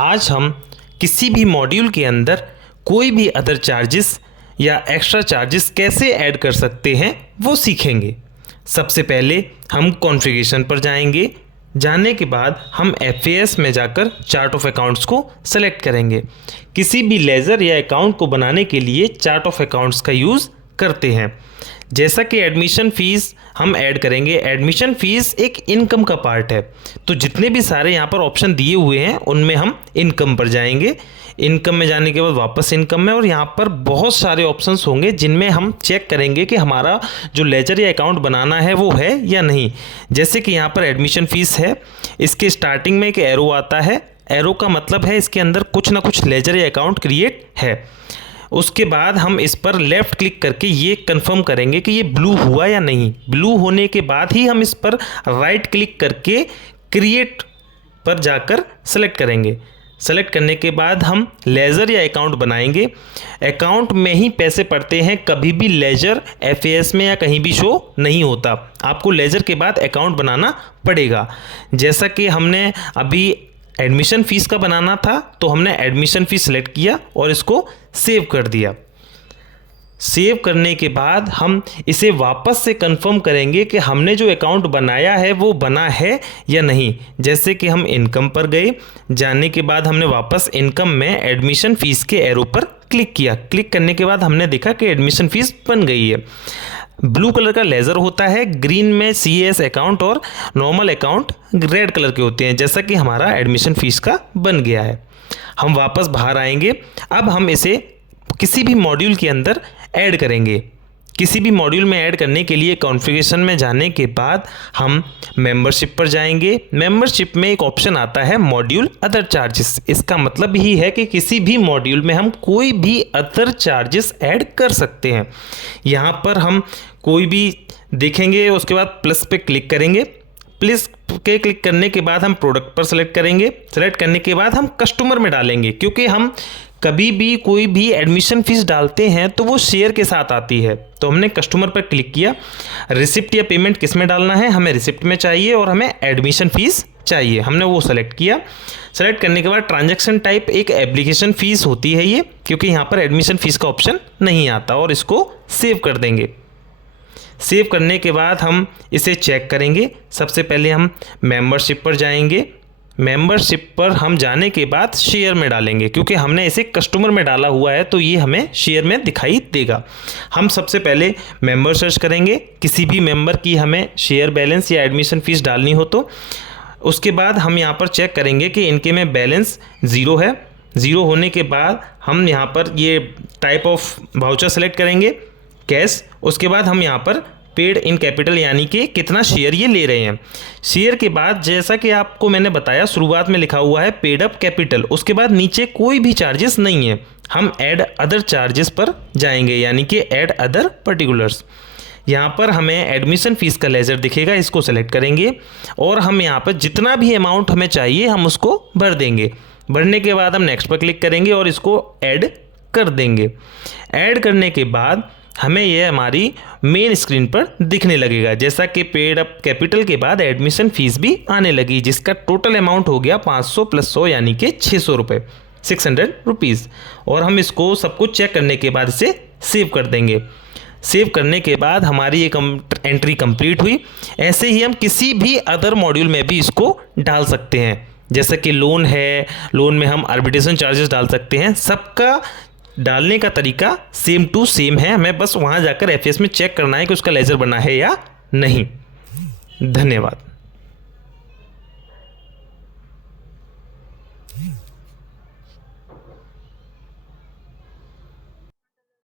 आज हम किसी भी मॉड्यूल के अंदर कोई भी अदर चार्जेस या एक्स्ट्रा चार्जेस कैसे ऐड कर सकते हैं वो सीखेंगे। सबसे पहले हम कॉन्फ़िगरेशन पर जाएंगे। जाने के बाद हम FAS में जाकर चार्ट ऑफ अकाउंट्स को सेलेक्ट करेंगे। किसी भी लेजर या अकाउंट को बनाने के लिए चार्ट ऑफ अकाउंट्स का यूज़ करते हैं। जैसा कि एडमिशन फ़ीस हम ऐड करेंगे। एडमिशन फ़ीस एक इनकम का पार्ट है, तो जितने भी सारे यहाँ पर ऑप्शन दिए हुए हैं उनमें हम इनकम पर जाएंगे। इनकम में जाने के बाद वापस इनकम में, और यहाँ पर बहुत सारे ऑप्शंस होंगे जिनमें हम चेक करेंगे कि हमारा जो लेजर या अकाउंट बनाना है वो है या नहीं। जैसे कि यहाँ पर एडमिशन फ़ीस है, इसके स्टार्टिंग में एक एरो आता है। एरो का मतलब है इसके अंदर कुछ ना कुछ लेजर या अकाउंट क्रिएट है। उसके बाद हम इस पर लेफ़्ट क्लिक करके ये कंफर्म करेंगे कि ये ब्लू हुआ या नहीं। ब्लू होने के बाद ही हम इस पर राइट क्लिक करके क्रिएट पर जाकर सेलेक्ट करेंगे। सेलेक्ट करने के बाद हम लेजर या अकाउंट बनाएंगे। अकाउंट में ही पैसे पड़ते हैं, कभी भी लेजर FAS में या कहीं भी शो नहीं होता। आपको लेजर के बाद अकाउंट बनाना पड़ेगा। जैसा कि हमने अभी एडमिशन फ़ीस का बनाना था, तो हमने एडमिशन फ़ीस सेलेक्ट किया और इसको सेव कर दिया। सेव करने के बाद हम इसे वापस से कंफर्म करेंगे कि हमने जो अकाउंट बनाया है वो बना है या नहीं। जैसे कि हम इनकम पर गए, जाने के बाद हमने वापस इनकम में एडमिशन फ़ीस के एरो पर क्लिक किया। क्लिक करने के बाद हमने देखा कि एडमिशन फ़ीस बन गई है। ब्लू कलर का लेज़र होता है, ग्रीन में CAS अकाउंट और नॉर्मल अकाउंट रेड कलर के होते हैं। जैसा कि हमारा एडमिशन फ़ीस का बन गया है। हम वापस बाहर आएंगे। अब हम इसे किसी भी मॉड्यूल के अंदर ऐड करेंगे। किसी भी मॉड्यूल में ऐड करने के लिए कॉन्फ़िगरेशन में जाने के बाद हम मेंबरशिप पर जाएंगे। मेंबरशिप में एक ऑप्शन आता है मॉड्यूल अदर चार्जेस। इसका मतलब ही है कि किसी भी मॉड्यूल में हम कोई भी अदर चार्जेस ऐड कर सकते हैं। यहाँ पर हम कोई भी देखेंगे, उसके बाद प्लस पे क्लिक करेंगे। प्लस के क्लिक करने के बाद हम प्रोडक्ट पर सेलेक्ट करेंगे। सेलेक्ट करने के बाद हम कस्टमर में डालेंगे, क्योंकि हम कभी भी कोई भी एडमिशन फ़ीस डालते हैं तो वो शेयर के साथ आती है। तो हमने कस्टमर पर क्लिक किया। रिसिप्ट या पेमेंट किस में डालना है, हमें रिसिप्ट में चाहिए और हमें एडमिशन फ़ीस चाहिए। हमने वो सेलेक्ट किया। सेलेक्ट करने के बाद ट्रांजैक्शन टाइप एक एप्लीकेशन फ़ीस होती है ये, क्योंकि यहाँ पर एडमिशन फ़ीस का ऑप्शन नहीं आता, और इसको सेव कर देंगे। सेव करने के बाद हम इसे चेक करेंगे। सबसे पहले हम मेंबरशिप पर जाएंगे। मेंबरशिप पर हम जाने के बाद शेयर में डालेंगे, क्योंकि हमने इसे कस्टमर में डाला हुआ है तो ये हमें शेयर में दिखाई देगा। हम सबसे पहले मेंबर सर्च करेंगे। किसी भी मेंबर की हमें शेयर बैलेंस या एडमिशन फ़ीस डालनी हो तो उसके बाद हम यहाँ पर चेक करेंगे कि इनके में बैलेंस 0 है। 0 होने के बाद हम यहाँ पर ये टाइप ऑफ वाउचर सेलेक्ट करेंगे, कैश। उसके बाद हम यहाँ पर पेड इन कैपिटल, यानी कि कितना शेयर ये ले रहे हैं। शेयर के बाद जैसा कि आपको मैंने बताया, शुरुआत में लिखा हुआ है पेड अप कैपिटल। उसके बाद नीचे कोई भी चार्जेस नहीं है। हम ऐड अदर चार्जेस पर जाएंगे, यानी कि ऐड अदर पर्टिकुलर्स। यहाँ पर हमें एडमिशन फ़ीस का लेजर दिखेगा, इसको सेलेक्ट करेंगे और हम यहाँ पर जितना भी अमाउंट हमें चाहिए हम उसको भर देंगे। भरने के बाद हम नेक्स्ट पर क्लिक करेंगे और इसको ऐड कर देंगे। ऐड करने के बाद हमें यह हमारी मेन स्क्रीन पर दिखने लगेगा। जैसा कि पेड अप कैपिटल के बाद एडमिशन फ़ीस भी आने लगी, जिसका टोटल अमाउंट हो गया 500 + 100 यानी कि 600 रुपये, 600 रुपीज़। और हम इसको सब कुछ चेक करने के बाद इसे सेव कर देंगे। सेव करने के बाद हमारी ये एंट्री कंप्लीट हुई। ऐसे ही हम किसी भी अदर मॉड्यूल में भी इसको डाल सकते हैं। जैसा कि लोन है, लोन में हम आर्बिट्रेशन चार्जेस डाल सकते हैं। सबका डालने का तरीका सेम टू सेम है। हमें बस वहाँ जाकर FAS में चेक करना है कि उसका लेजर बना है या नहीं। धन्यवाद।